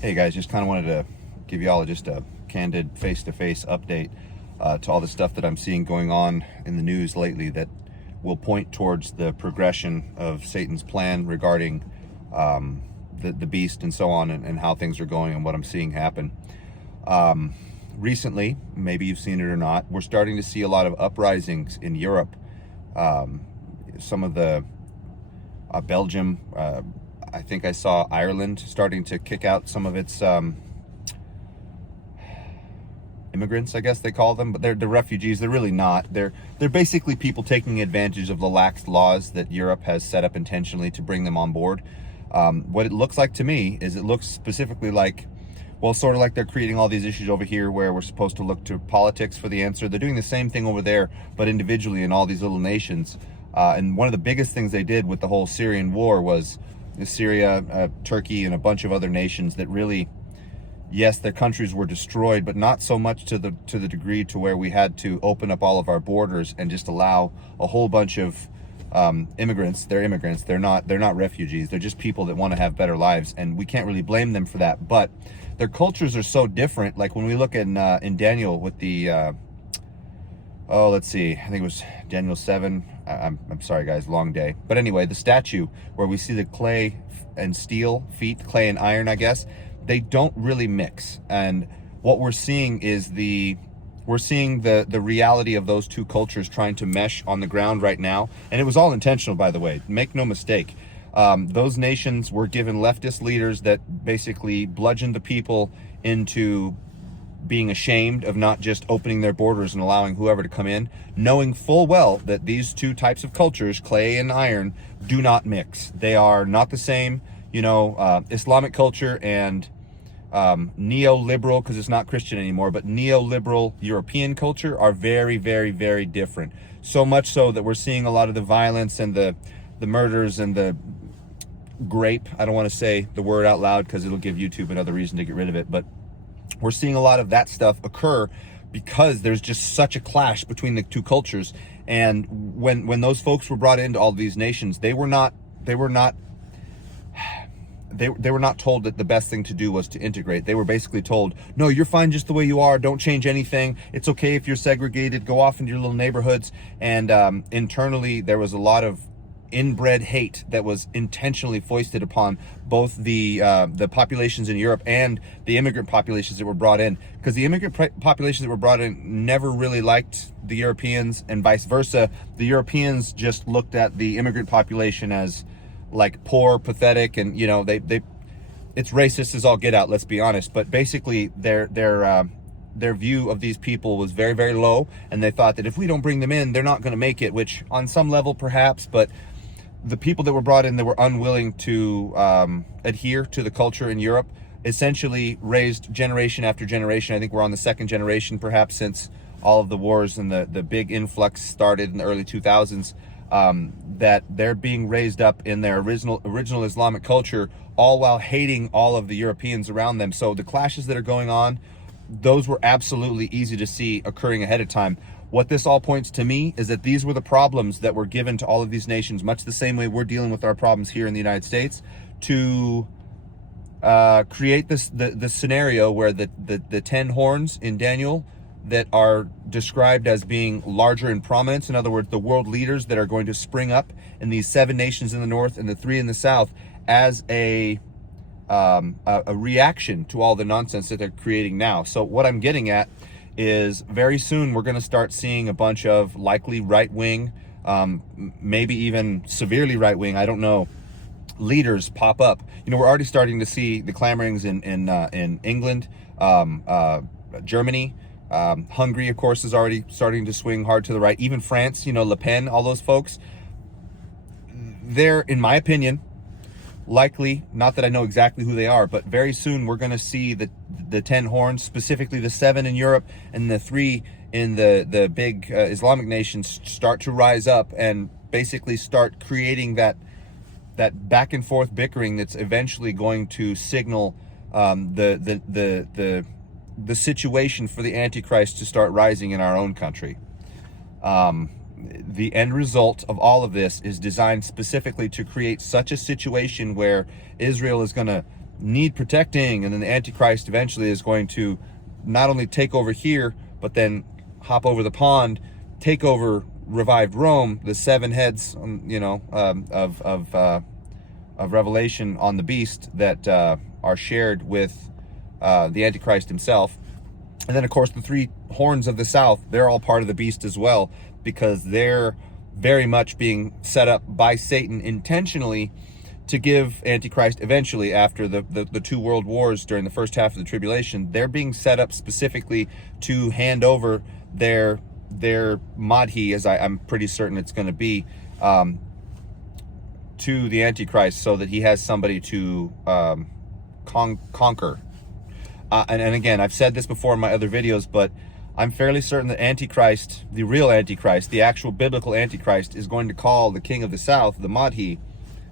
Hey guys, just kind of wanted to give you all just a candid face-to-face update to all the stuff that I'm seeing going on in the news lately that will point towards the progression of Satan's plan regarding the beast and so on, and how things are going and what I'm seeing happen. Recently, maybe you've seen it or not, we're starting to see a lot of uprisings in Europe. Some of the Belgium, I think I saw Ireland starting to kick out some of its immigrants, I guess they call them, but they're refugees. They're really not. They're basically people taking advantage of the lax laws that Europe has set up intentionally to bring them on board. What it looks like to me is it looks specifically like, well, sort of like they're creating all these issues over here where we're supposed to look to politics for the answer. They're doing the same thing over there, but individually in all these little nations. And one of the biggest things they did with the whole Syrian war was Syria, Turkey, and a bunch of other nations that really, yes, their countries were destroyed, but not so much to the degree to where we had to open up all of our borders and just allow a whole bunch of immigrants. They're immigrants. They're not refugees. They're just people that want to have better lives, and we can't really blame them for that. But their cultures are so different. Like when we look in Daniel with the let's see, I think it was Daniel 7. I'm sorry guys, long day. But anyway, the statue where we see the clay and steel feet, clay and iron, I guess, they don't really mix. And what we're seeing is the reality of those two cultures trying to mesh on the ground right now. And it was all intentional, by the way, make no mistake. Those nations were given leftist leaders that basically bludgeoned the people into being ashamed of not just opening their borders and allowing whoever to come in, knowing full well that these two types of cultures, clay and iron, do not mix. They are not the same. You know, Islamic culture and neoliberal, because it's not Christian anymore, but neoliberal European culture are very, very, very different. So much so that we're seeing a lot of the violence and the murders and the grape. I don't want to say the word out loud because it'll give YouTube another reason to get rid of it, but we're seeing a lot of that stuff occur because there's just such a clash between the two cultures. And when those folks were brought into all these nations, they were not told that the best thing to do was to integrate. They were basically told, no, you're fine just the way you are. Don't change anything. It's okay if you're segregated. Go off into your little neighborhoods. And internally, there was a lot of inbred hate that was intentionally foisted upon both the populations in Europe and the immigrant populations that were brought in, because the immigrant populations that were brought in never really liked the Europeans, and vice versa. The Europeans just looked at the immigrant population as like poor, pathetic, and you know, they it's racist as all get out, let's be honest. But basically their view of these people was very, very low, and they thought that if we don't bring them in, they're not going to make it, which on some level perhaps, but the people that were brought in that were unwilling to adhere to the culture in Europe essentially raised generation after generation. I think we're on the second generation perhaps since all of the wars and the big influx started in the early 2000s, that they're being raised up in their original Islamic culture, all while hating all of the Europeans around them. So the clashes that are going on, those were absolutely easy to see occurring ahead of time. What this all points to me is that these were the problems that were given to all of these nations, much the same way we're dealing with our problems here in the United States, to create the scenario where the 10 horns in Daniel that are described as being larger in prominence, in other words, the world leaders that are going to spring up in these 7 nations in the north and the 3 in the south, as a reaction to all the nonsense that they're creating now. So what I'm getting at is very soon we're going to start seeing a bunch of likely right-wing, maybe even severely right-wing, I don't know, leaders pop up. You know, we're already starting to see the clamorings in England, Germany, Hungary, of course, is already starting to swing hard to the right. Even France, you know, Le Pen, all those folks. They're, in my opinion, likely, not that I know exactly who they are, but very soon we're going to see the 10 horns, specifically the 7 in Europe and the 3 in the big Islamic nations, start to rise up and basically start creating that back and forth bickering that's eventually going to signal the situation for the antichrist to start rising in our own country. The end result of all of this is designed specifically to create such a situation where Israel is going to need protecting, and then the Antichrist eventually is going to not only take over here, but then hop over the pond, take over revived Rome, the seven heads, of Revelation on the beast that are shared with the Antichrist himself. And then, of course, the three horns of the south, they're all part of the beast as well, because they're very much being set up by Satan intentionally to give Antichrist eventually, after the two world wars during the first half of the tribulation. They're being set up specifically to hand over their madhi, as I'm pretty certain it's going to be, to the Antichrist, so that he has somebody to conquer. And again, I've said this before in my other videos, but I'm fairly certain that Antichrist, the real Antichrist, the actual biblical Antichrist, is going to call the king of the south, the madhi,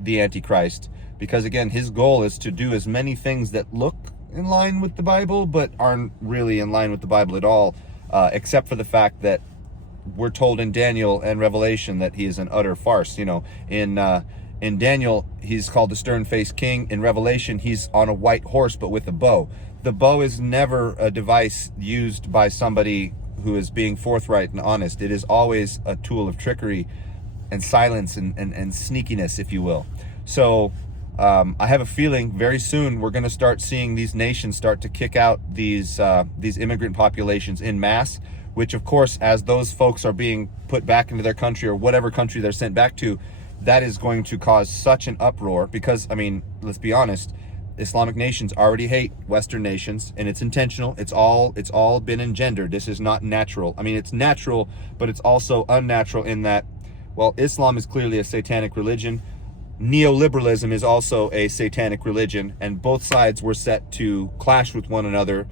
the Antichrist, because again, his goal is to do as many things that look in line with the Bible but aren't really in line with the Bible at all, except for the fact that we're told in Daniel and Revelation that he is an utter farce. In Daniel, he's called the stern-faced king. In Revelation, he's on a white horse but with a bow. The bow is never a device used by somebody who is being forthright and honest. It is always a tool of trickery and silence and sneakiness, if you will. So I have a feeling very soon we're going to start seeing these nations start to kick out these immigrant populations in mass, which, of course, as those folks are being put back into their country or whatever country they're sent back to, that is going to cause such an uproar. Because, I mean, let's be honest, Islamic nations already hate Western nations, and it's intentional. It's all been engendered. This is not natural. I mean, it's natural, but it's also unnatural in that, well, Islam is clearly a satanic religion. Neoliberalism is also a satanic religion, and both sides were set to clash with one another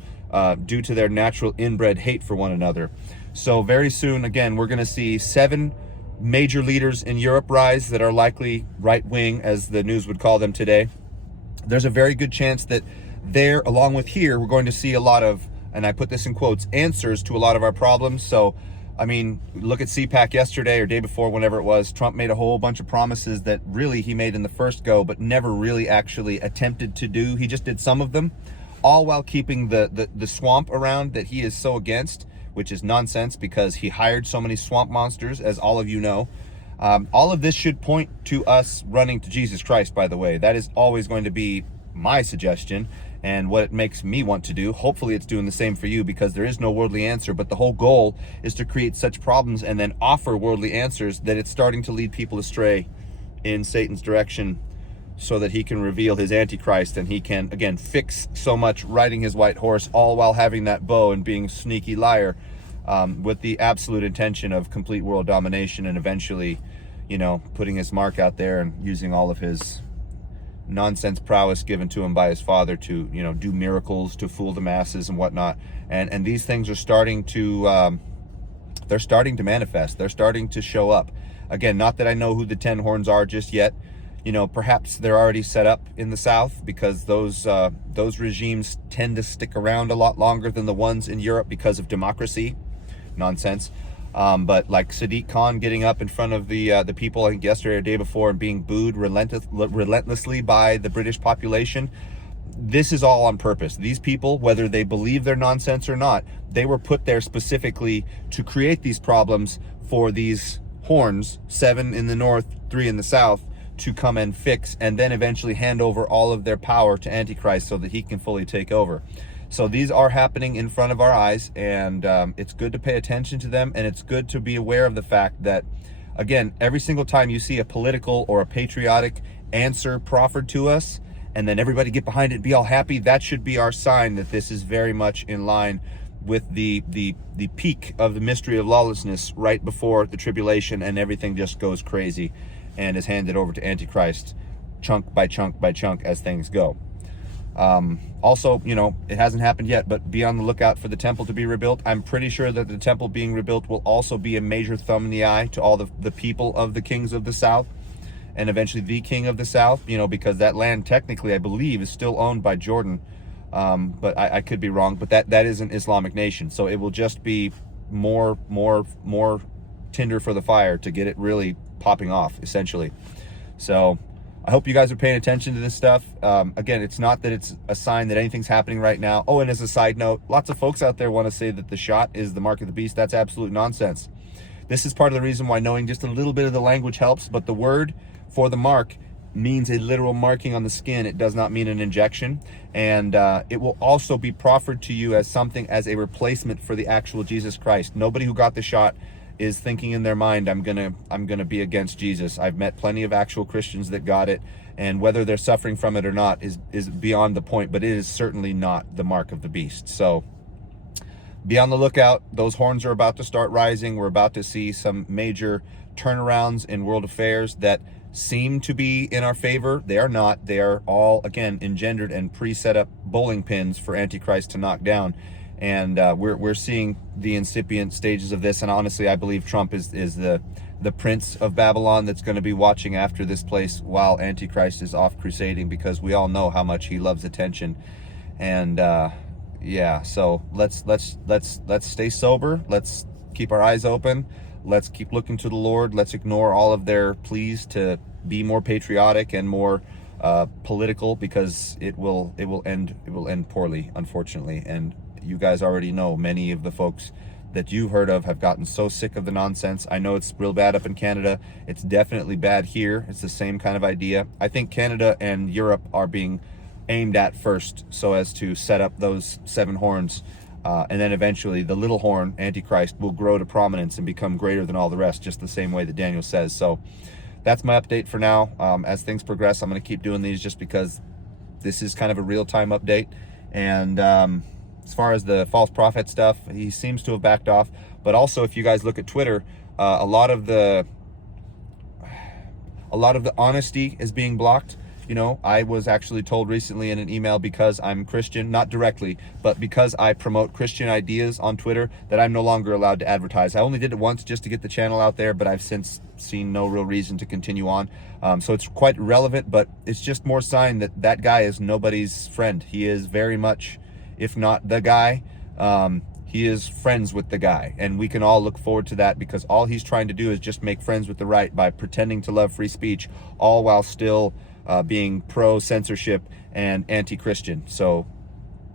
due to their natural inbred hate for one another. So very soon, again, we're going to see 7 major leaders in Europe rise that are likely right-wing, as the news would call them today. There's a very good chance that there, along with here, we're going to see a lot of, and I put this in quotes, answers to a lot of our problems. So, I mean, look at CPAC yesterday or day before, whenever it was. Trump made a whole bunch of promises that really he made in the first go, but never really actually attempted to do. He just did some of them, all while keeping the swamp around that he is so against, which is nonsense because he hired so many swamp monsters, as all of you know. All of this should point to us running to Jesus Christ, by the way. That is always going to be my suggestion and what it makes me want to do. Hopefully it's doing the same for you, because there is no worldly answer, but the whole goal is to create such problems and then offer worldly answers that it's starting to lead people astray in Satan's direction, so that he can reveal his Antichrist and he can, again, fix so much riding his white horse, all while having that bow and being a sneaky liar, with the absolute intention of complete world domination, and eventually, putting his mark out there and using all of his nonsense prowess given to him by his father to, do miracles to fool the masses and whatnot. And these things are starting to, they're starting to manifest. They're starting to show up. Again, not that I know who the 10 horns are just yet. Perhaps they're already set up in the South, because those regimes tend to stick around a lot longer than the ones in Europe because of democracy. Nonsense. But like Sadiq Khan getting up in front of the people, I think yesterday or day before, and being booed relentlessly by the British population. This is all on purpose. These people, whether they believe they're nonsense or not, they were put there specifically to create these problems for these horns, 7 in the north, 3 in the south, to come and fix, and then eventually hand over all of their power to Antichrist so that he can fully take over. So these are happening in front of our eyes, and it's good to pay attention to them, and it's good to be aware of the fact that, again, every single time you see a political or a patriotic answer proffered to us, and then everybody get behind it and be all happy, that should be our sign that this is very much in line with the peak of the mystery of lawlessness right before the tribulation, and everything just goes crazy and is handed over to Antichrist chunk by chunk by chunk as things go. Also, it hasn't happened yet, but be on the lookout for the temple to be rebuilt. I'm pretty sure that the temple being rebuilt will also be a major thumb in the eye to all the people of the kings of the South, and eventually the king of the South, because that land technically, I believe, is still owned by Jordan. But I could be wrong, but that is an Islamic nation. So it will just be more tinder for the fire to get it really popping off, essentially. So I hope you guys are paying attention to this stuff. Again, it's not that it's a sign that anything's happening right now. Oh, and as a side note, lots of folks out there want to say that the shot is the mark of the beast. That's absolute nonsense. This is part of the reason why knowing just a little bit of the language helps, but the word for the mark means a literal marking on the skin. It does not mean an injection, and it will also be proffered to you as something, as a replacement for the actual Jesus Christ. Nobody who got the shot is thinking in their mind, I'm gonna be against Jesus. I've met plenty of actual Christians that got it, and whether they're suffering from it or not is beyond the point, but it is certainly not the mark of the beast. So be on the lookout. Those horns are about to start rising. We're about to see some major turnarounds in world affairs that seem to be in our favor. They are not. They are all, again, engendered and pre-set up bowling pins for Antichrist to knock down. And we're seeing the incipient stages of this. And honestly, I believe Trump is the prince of Babylon that's going to be watching after this place while Antichrist is off crusading, because we all know how much he loves attention. And yeah, so let's stay sober. Let's keep our eyes open. Let's keep looking to the Lord. Let's ignore all of their pleas to be more patriotic and more political, because it will end poorly, unfortunately. And you guys already know many of the folks that you've heard of have gotten so sick of the nonsense. I know it's real bad up in Canada. It's definitely bad here. It's the same kind of idea. I think Canada and Europe are being aimed at first, so as to set up those 7 horns, and then eventually the little horn, Antichrist, will grow to prominence and become greater than all the rest, just the same way that Daniel says. So that's my update for now. As things progress, I'm going to keep doing these just because this is kind of a real-time update. And as far as the false prophet stuff, he seems to have backed off. But also, if you guys look at Twitter, a lot of the honesty is being blocked. You know, I was actually told recently in an email, because I'm Christian, not directly, but because I promote Christian ideas on Twitter, that I'm no longer allowed to advertise. I only did it once just to get the channel out there, but I've since seen no real reason to continue on. So it's quite relevant, but it's just more sign that that guy is nobody's friend. He is very much, if not the guy, he is friends with the guy. And we can all look forward to that, because all he's trying to do is just make friends with the right by pretending to love free speech, all while still being pro-censorship and anti-Christian. So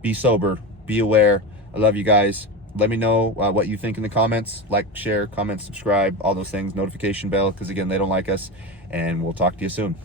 be sober, be aware. I love you guys. Let me know what you think in the comments. Like, share, comment, subscribe, all those things. Notification bell, because again, they don't like us. And we'll talk to you soon.